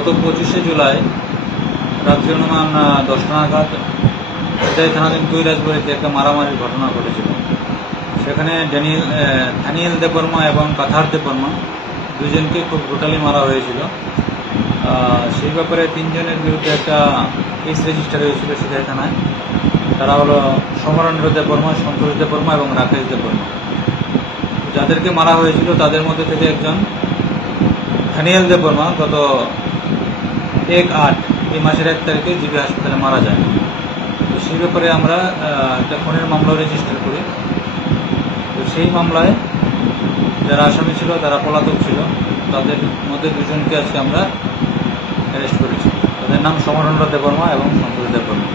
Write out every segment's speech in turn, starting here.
গত 25শে জুলাই রাত্রি অনুমান 10টা নাগাদ এটাই থানাধীন কৈলাসবাড়িতে একটা মারামারির ঘটনা ঘটেছিল। সেখানে দানিয়েল দেববর্মা এবং কাথার দেববর্মা দুজনকে খুব ব্রুটালি মারা হয়েছিল। সেই ব্যাপারে 3 জনের বিরুদ্ধে একটা কেস রেজিস্টার হয়েছিল সিধাই থানায়। তারা হলো সমরেন্দ্র দেববর্মা, সন্তোষ দেববর্মা এবং রাকেশ দেববর্মা। যাদেরকে মারা হয়েছিল তাদের মধ্যে থেকে একজন দানিয়েল দেববর্মা গত 1/8 এই মাসের 1 তারিখে জিবি হাসপাতালে মারা যায়। তো সেই ব্যাপারে আমরা একটা খুনের মামলা রেজিস্টার করি। তো সেই মামলায় যারা আসামি ছিল তারা পলাতক ছিল। তাদের মধ্যে 2 জনকে আজকে আমরা অ্যারেস্ট করেছি। তাদের নাম সমরেন্দ্র দেববর্মা এবং সন্তোষ দেববর্মা।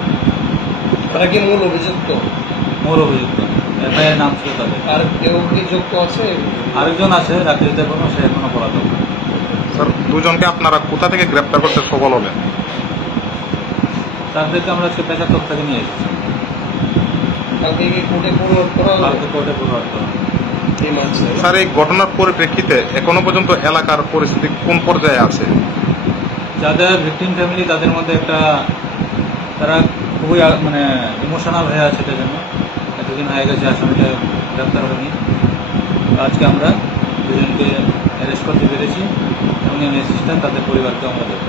তারা কি মূল অভিযুক্ত? মূল অভিযুক্ত, এফআইআর নাম ছিল তাদের। আর কেউ কি যুক্ত আছে? আরেকজন আছে রাকেশ দেববর্মা, সে এখনো পলাতক। স্যার, 2 জনকে আপনারা কোথা থেকে গ্রেপ্তার করতে সফল হলেন? তাদেরকে আমরা আজকে পেশাতক থেকে নিয়ে এসেছি। কালকে কি কোর্টে ফরওয়ার্ড করা হবে? কালকে কোর্টে ফরওয়ার্ড করা হবে। এই মাসে স্যার, এই ঘটনার পরিপ্রেক্ষিতে এখনো পর্যন্ত এলাকার পরিস্থিতি কোন পর্যায়ে আছে? যাদের ভিকটিম ফ্যামিলি তাদের মধ্যে একটা তারা খুবই ইমোশনাল হয়ে আছে। এটার জন্য এতদিন হয়ে গেছে আসামিটা গ্রেপ্তার হয়নি। আজকে আমরা 2 জনকে অ্যারেস্ট করতে পেরেছি এবং অ্যাসিস্ট্যান্ট তাদের পরিবারকে আমরা দেবো।